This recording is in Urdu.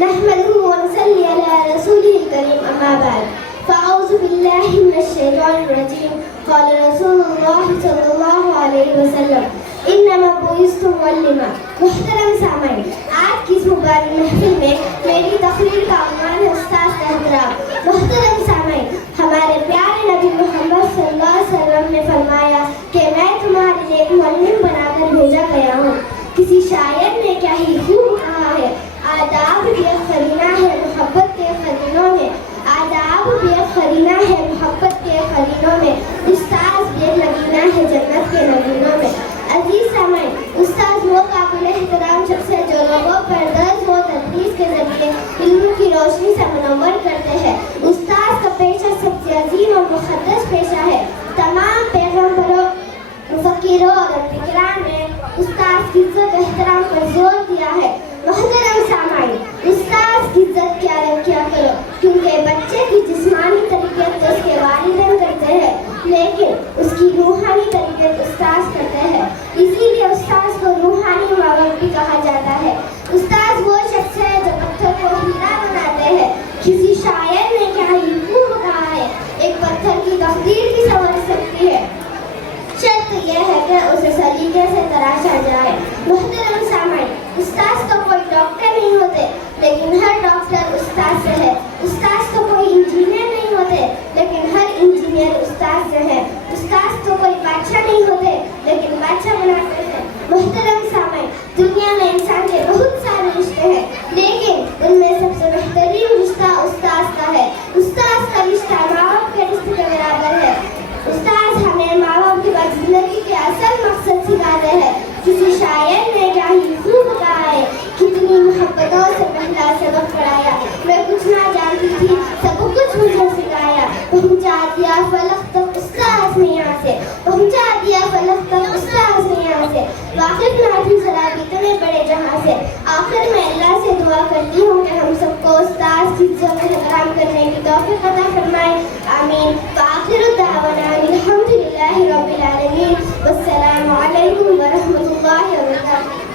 نحمده ونصلي على رسوله الكريم أما بعد فأعوذ بالله من الشيطان الرجيم قال رسول الله صلى الله عليه وسلم إنما بعثت معلما. محترم سامعین، آج کی اس مبارک محفل میں میری تقریر کا عنوان ہے استاذ کا احترام. محترم سامعین، ہمارے پیارے نبی محمد صلی اللہ علیہ وسلم نے فرمایا کہ میں تمہارے لیے ایک معلم بنا کر بھیجا گیا ہوں. کسی شاعر نے کیا ہی خوب کہا ہے، آداب بھی ایک قرینہ ہے محبت کے قرینوں میں. آداب بھی ایک قرینہ ہے محبت کے قرینوں میں. استاذ بھی ایک نگینہ ہے جنت کے نگینوں میں. عزیز سامعین، استاذ وہ قابل احترام شخص ہے جو لوگوں پر درس و تدریس کے ذریعے علم کی روشنی سے منور کرتے ہیں. استاذ کا پیشہ سب سے عظیم اور مقدس پیشہ ہے. تمام پیغمبروں، فقیروں اور فکران نے استاذ کی عزت و احترام پر زور دیا ہے. محترم سامعین، استاذ کی عزت کیا کرو، کیونکہ بچے کی جسمانی تربیت تو اس کے والدین کرتے ہیں، لیکن اس کی روحانی تربیت استاذ کرتے ہیں. اسی لیے استاذ کو روحانی ماں باپ بھی کہا جاتا ہے. استاذ وہ شخص ہے جو پتھر کو ہیرا بناتے ہیں. کسی شاعر نے کیا ہی خوب کہا ہے، ایک پتھر کی تقدیر بھی سنور سکتی ہے، شرط یہ ہے کہ اسے سلیقے سے تراشا جائے. محترم سامعین، استاذ تو کوئی ڈاکٹر نہیں ہوتے، لیکن ہر ڈاکٹر استاذ سے ہے. استاذ تو کوئی انجینئر نہیں ہوتے، لیکن ہر انجینئر استاذ سے ہے. استاذ تو کوئی بادشاہ نہیں ہوتے، لیکن بادشاہ بناتے ہیں. محترم سامعین، دنیا میں انسان کے بہت سارے رشتے ہیں، لیکن ان میں سب سے بہترین رشتہ استاذ کا ہے. استاذ کا رشتہ ماں باپ کے رشتے کے برابر ہے. استاذ ہمیں ماں باپ کی زندگی کے اصل مقصد سکھاتے ہیں. کسی شاعر نے کیا ہی خوب کہا ہے، کتنی محبتوں سے پہلا سبق پڑھایا، میں کچھ نہ جانتی تھی سب کچھ مجھے سکھایا. پہنچا دیا فلک تک استاذ نے یہاں سے، پہنچا دیا فلک تک استاذ نے یہاں سے. واقف نہ تھی ذرا بھی اتنے بڑے جہاں سے. آخر میں اللہ سے دعا کرتی ہوں کہ ہم سب کو استاذ کی عزت و احترام کرنے کی توفیق عطا فرمائے. آمین. وآخر دعوانا الحمد للہ رب العالمین. والسلام علیکم ورحمۃ اللہ وبرکاتہ.